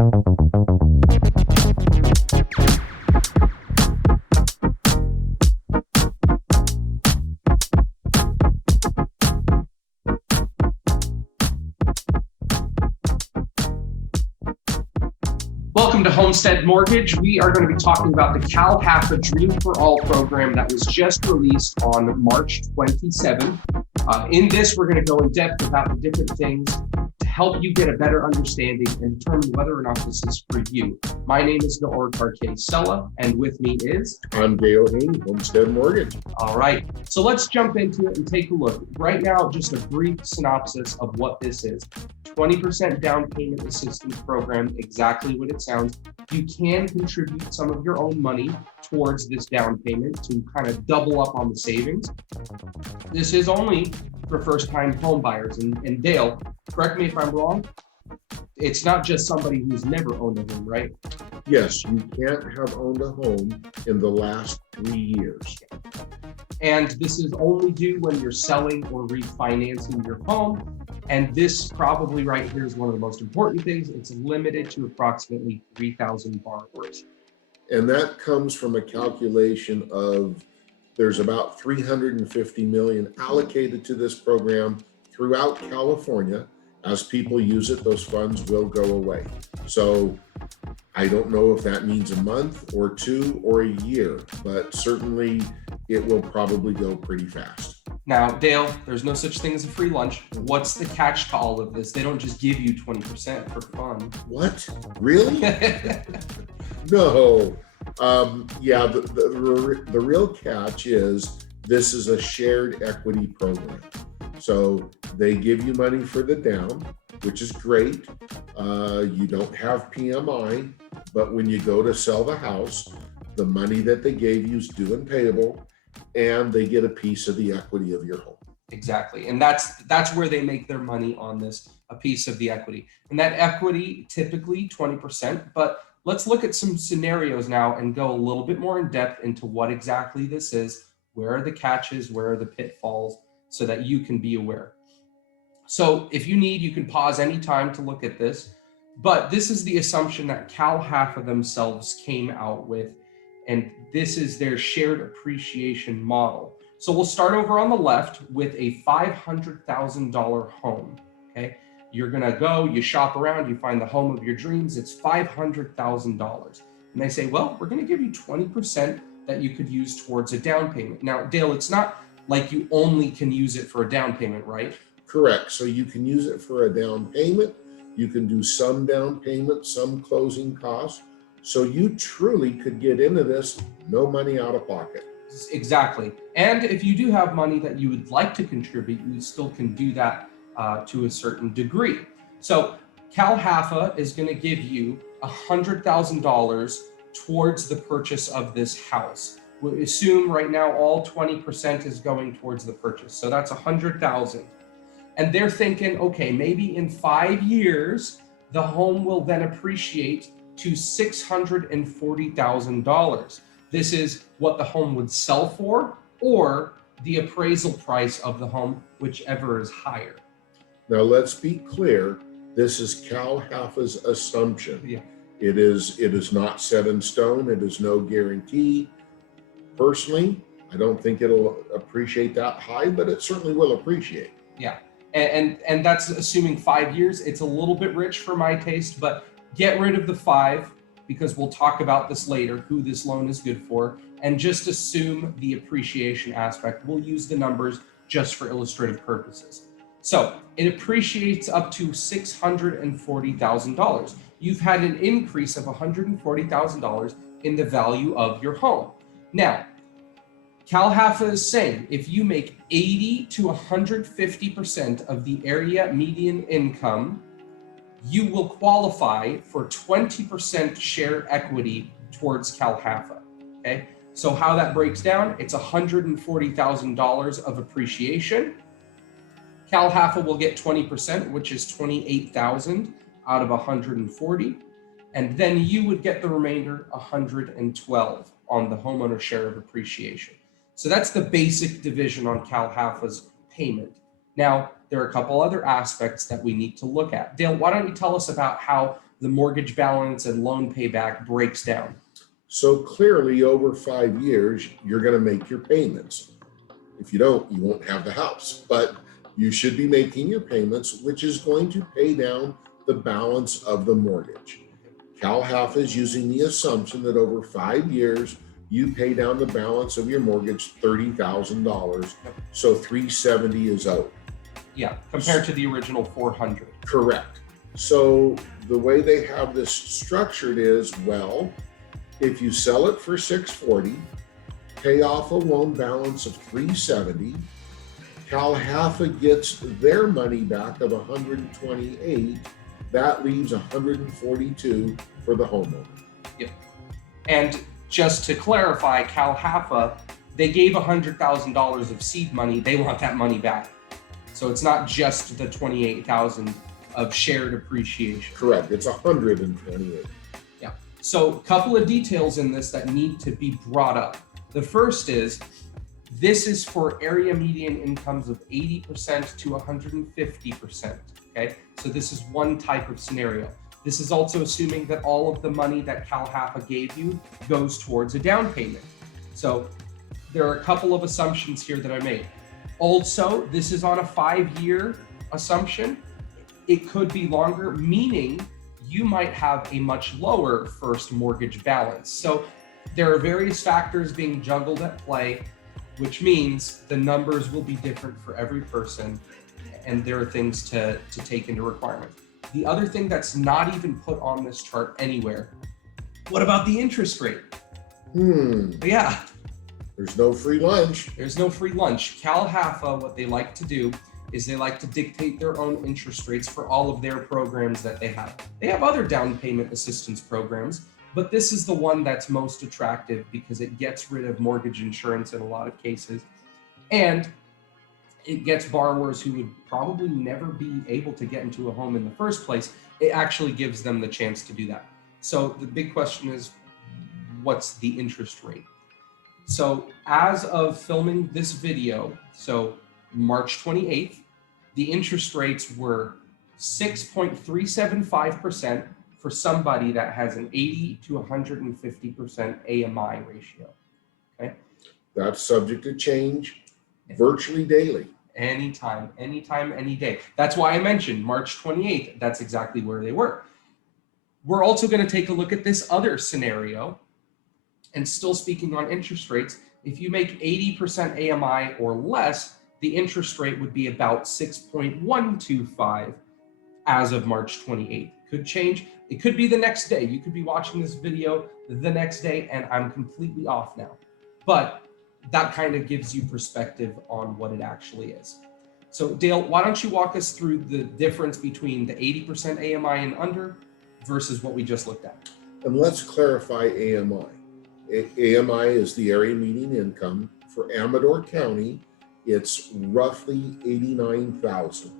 Welcome to Homestead Mortgage. We are going to be talking about the CalHFA Dream For All program that was just released on March 27th. In this, we're going to go in depth about the different things to help you get a better understanding and determine whether or not this is for you. My name is Naor Karkay, and with me is... I'm DaleHaney, Homestead Mortgage. All right, so let's jump into it and take a look. Right now, just a brief synopsis of what this is. 20% down payment assistance program, exactly what it sounds. You can contribute some of your own money towards this down payment to kind of double up on the savings. This is only for first-time home buyers. And Dale, correct me if I'm wrong, it's not just somebody who's never owned a home, right? Yes, you can't have owned a home in the last 3 years. And this is only due when you're selling or refinancing your home. And this probably right here is one of the most important things. It's limited to approximately 3,000 borrowers. And that comes from a calculation of there's about 350 million allocated to this program throughout California. As people use it, those funds will go away. So I don't know if that means a month or two or a year, but certainly it will probably go pretty fast. Now, Dale, there's no such thing as a free lunch. What's the catch to all of this? They don't just give you 20% for fun. What? Really? No. Yeah, the real catch is this is a shared equity program. So they give you money for the down, which is great. You don't have PMI, but when you go to sell the house, the money that they gave you is due and payable, and they get a piece of the equity of your home. Exactly. And that's where they make their money on this, a piece of the equity. And that equity, typically 20%, but let's look at some scenarios now and go a little bit more in depth into what exactly this is, where are the catches, where are the pitfalls, so that you can be aware. So if you need, you can pause anytime to look at this, but this is the assumption that CalHFA themselves came out with, and this is their shared appreciation model. So we'll start over on the left with a $500,000 home, okay? You're gonna go, you shop around, you find the home of your dreams, it's $500,000. And they say, well, we're gonna give you 20% that you could use towards a down payment. Now, Dale, it's not like you only can use it for a down payment, right? Correct. So you can use it for a down payment. You can do some down payment, some closing costs. So you truly could get into this, no money out of pocket. Exactly. And if you do have money that you would like to contribute, you still can do that to a certain degree. So CalHFA is going to give you $100,000 towards the purchase of this house. We assume right now all 20% is going towards the purchase. So that's $100,000. And they're thinking, okay, maybe in 5 years, the home will then appreciate to $640,000. This is what the home would sell for, or the appraisal price of the home, whichever is higher. Now let's be clear, this is CalHFA's assumption. Yeah. It is not set in stone, it is no guarantee. Personally, I don't think it'll appreciate that high, but it certainly will appreciate. Yeah, and that's assuming 5 years. It's a little bit rich for my taste, but get rid of the 5, because we'll talk about this later, who this loan is good for, and just assume the appreciation aspect. We'll use the numbers just for illustrative purposes. So it appreciates up to $640,000. You've had an increase of $140,000 in the value of your home. Now, CalHFA is saying if you make 80 to 150% of the area median income, you will qualify for 20% share equity towards CalHFA, okay? So how that breaks down, it's $140,000 of appreciation. CalHFA will get 20%, which is $28,000 out of 140. And then you would get the remainder, 112 on the homeowner share of appreciation. So that's the basic division on CalHFA's payment. Now, there are a couple other aspects that we need to look at. Dale, why don't you tell us about how the mortgage balance and loan payback breaks down. So clearly over 5 years, you're going to make your payments. If you don't, you won't have the house, but you should be making your payments, which is going to pay down the balance of the mortgage. CalHFA is using the assumption that over 5 years, you pay down the balance of your mortgage $30,000. So $370 is out. Yeah, compared to the original $400. Correct. So the way they have this structured is, well, if you sell it for $640, pay off a loan balance of $370, CalHFA gets their money back of $128. That leaves $142 for the homeowner. Yep. And just to clarify, CalHFA, they gave $100,000 of seed money. They want that money back. So it's not just the $28,000 of shared appreciation. Correct. It's $128. Yeah. So a couple of details in this that need to be brought up. The first is, this is for area median incomes of 80% to 150%. Okay. So this is one type of scenario. This is also assuming that all of the money that CalHFA gave you goes towards a down payment. So there are a couple of assumptions here that I made. Also, this is on a 5-year assumption. It could be longer, meaning you might have a much lower first mortgage balance. So there are various factors being juggled at play, which means the numbers will be different for every person, and there are things to take into requirement. The other thing that's not even put on this chart anywhere, what about the interest rate? Yeah. There's no free lunch. There's no free lunch. CalHFA, what they like to do is they like to dictate their own interest rates for all of their programs that they have. They have other down payment assistance programs, but this is the one that's most attractive because it gets rid of mortgage insurance in a lot of cases. And it gets borrowers who would probably never be able to get into a home in the first place. It actually gives them the chance to do that. So the big question is, what's the interest rate? So as of filming this video, so March 28th, the interest rates were 6.375% for somebody that has an 80 to 150% AMI ratio. Okay. That's subject to change virtually daily. Anytime, any day. That's why I mentioned March 28th. That's exactly where they were. We're also going to take a look at this other scenario. And still speaking on interest rates, if you make 80% AMI or less, the interest rate would be about 6.125 as of March 28th. Could change. It could be the next day. You could be watching this video the next day and I'm completely off now. But that kind of gives you perspective on what it actually is. So Dale, why don't you walk us through the difference between the 80% AMI and under versus what we just looked at? And let's clarify AMI. AMI is the area median income. For Amador County, it's roughly 89,000.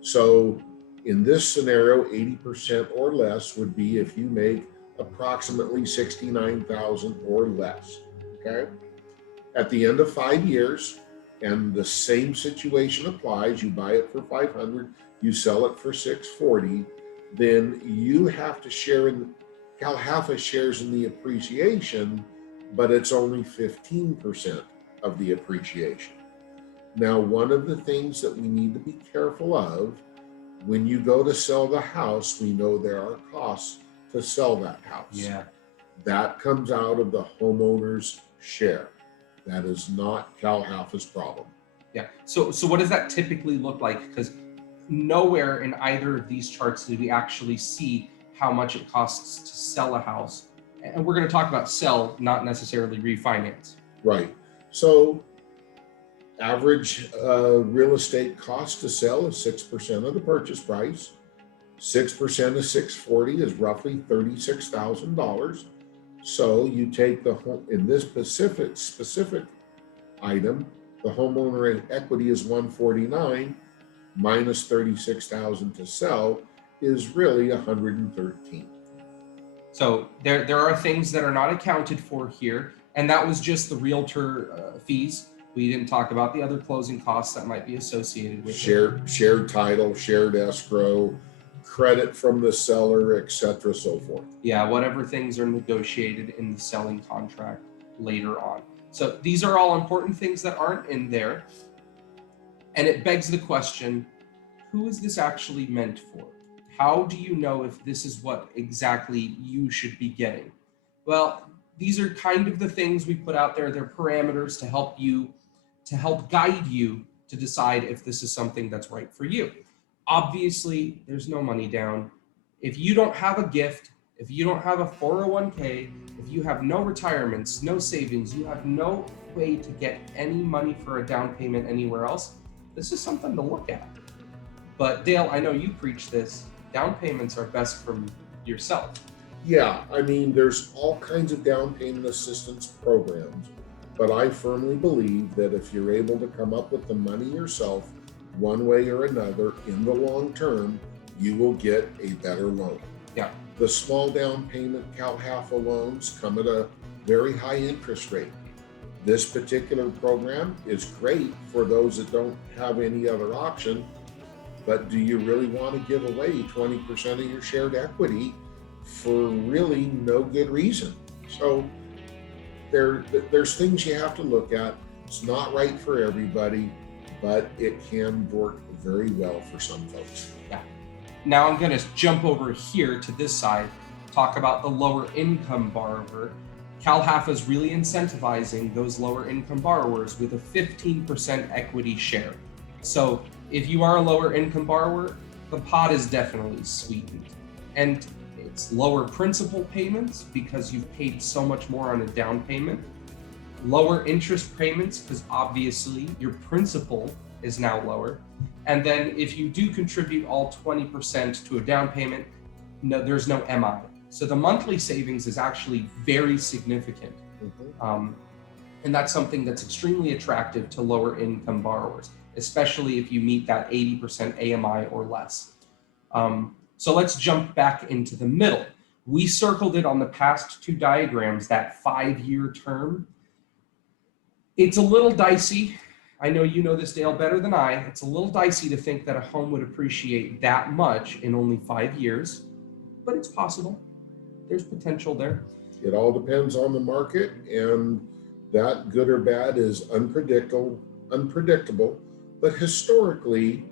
So in this scenario, 80% or less would be if you make approximately 69,000 or less, okay? At the end of 5 years, and the same situation applies, you buy it for 500, you sell it for 640, then you have to share in, CalHFA shares in the appreciation, but it's only 15% of the appreciation. Now, one of the things that we need to be careful of, when you go to sell the house, we know there are costs to sell that house. Yeah. That comes out of the homeowner's share. That is not CalHFA's problem. Yeah. So what does that typically look like? Because nowhere in either of these charts did we actually see how much it costs to sell a house. And we're going to talk about sell, not necessarily refinance. Right. So average real estate cost to sell is 6% of the purchase price. 6% of 640 is roughly $36,000. So you take the home, in this specific item, the homeowner equity is 149 minus 36,000 to sell is really 113. So there are things that are not accounted for here, and that was just the realtor fees. We didn't talk about the other closing costs that might be associated with shared title, shared escrow, credit from the seller, etc., so forth. Yeah, whatever things are negotiated in the selling contract later on. So these are all important things that aren't in there. And it begs the question, who is this actually meant for? How do you know if this is what exactly you should be getting? Well, these are kind of the things we put out there. They're parameters to help you, to help guide you to decide if this is something that's right for you. Obviously, there's no money down. If you don't have a gift, if you don't have a 401k, if you have no retirements, no savings, you have no way to get any money for a down payment anywhere else, this is something to look at. But Dale, I know you preach this. Down payments are best for yourself. Yeah, I mean, there's all kinds of down payment assistance programs, but I firmly believe that if you're able to come up with the money yourself, one way or another, in the long term, you will get a better loan. Yeah. The small down payment CalHFA loans come at a very high interest rate. This particular program is great for those that don't have any other option, but do you really want to give away 20% of your shared equity for really no good reason? So there's things you have to look at. It's not right for everybody, but it can work very well for some folks. Yeah. Now I'm going to jump over here to this side, talk about the lower income borrower. CalHFA is really incentivizing those lower income borrowers with a 15% equity share. So if you are a lower income borrower, the pot is definitely sweetened. And it's lower principal payments because you've paid so much more on a down payment. Lower interest payments because obviously your principal is now lower. And then if you do contribute all 20% to a down payment, no, there's no MI. So the monthly savings is actually very significant. Mm-hmm. And that's something that's extremely attractive to lower income borrowers, especially if you meet that 80% AMI or less. So let's jump back into the middle. We circled it on the past two diagrams, that 5-year term. It's a little dicey. I know you know this, Dale, better than I. It's a little dicey to think that a home would appreciate that much in only 5 years, but it's possible. There's potential there. It all depends on the market, and that, good or bad, is unpredictable. But historically,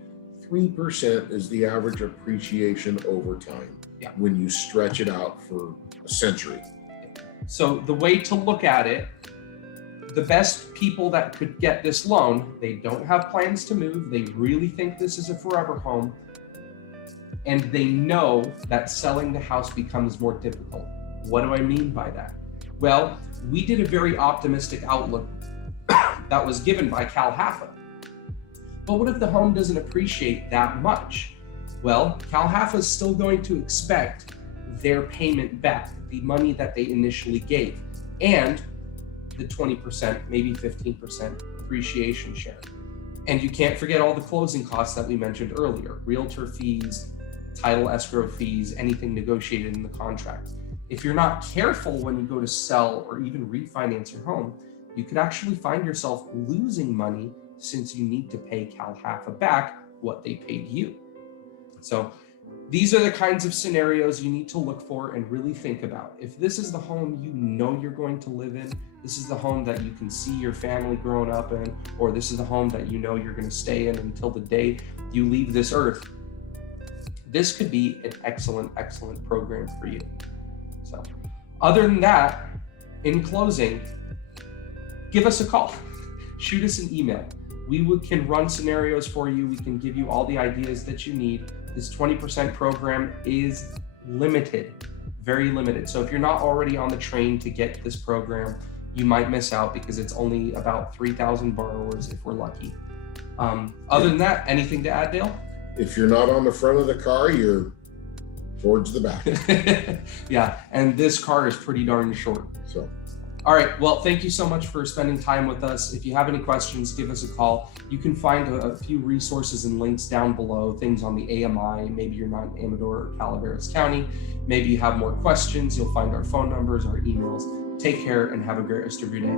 3% is the average appreciation over time. Yeah. When you stretch it out for a century. So the way to look at it, the best people that could get this loan, they don't have plans to move. They really think this is a forever home. And they know that selling the house becomes more difficult. What do I mean by that? Well, we did a very optimistic outlook that was given by CalHFA. But what if the home doesn't appreciate that much? Well, CalHFA is still going to expect their payment back, the money that they initially gave, and the 20%, maybe 15% appreciation share. And you can't forget all the closing costs that we mentioned earlier, realtor fees, title escrow fees, anything negotiated in the contract. If you're not careful when you go to sell or even refinance your home, you could actually find yourself losing money since you need to pay CalHFA back what they paid you. So these are the kinds of scenarios you need to look for and really think about. If this is the home you know you're going to live in, this is the home that you can see your family growing up in, or this is the home that you know you're going to stay in until the day you leave this earth, this could be an excellent, excellent program for you. So other than that, in closing, give us a call, shoot us an email. We can run scenarios for you. We can give you all the ideas that you need. This 20% program is limited, very limited. So if you're not already on the train to get this program, you might miss out because it's only about 3,000 borrowers if we're lucky. Other than that, anything to add, Dale? If you're not on the front of the car, you're towards the back. Yeah, and this car is pretty darn short. So. All right, well, thank you so much for spending time with us. If you have any questions, give us a call. You can find a few resources and links down below, things on the AMI. Maybe you're not in Amador or Calaveras County. Maybe you have more questions. You'll find our phone numbers, our emails. Take care and have a great rest of your day.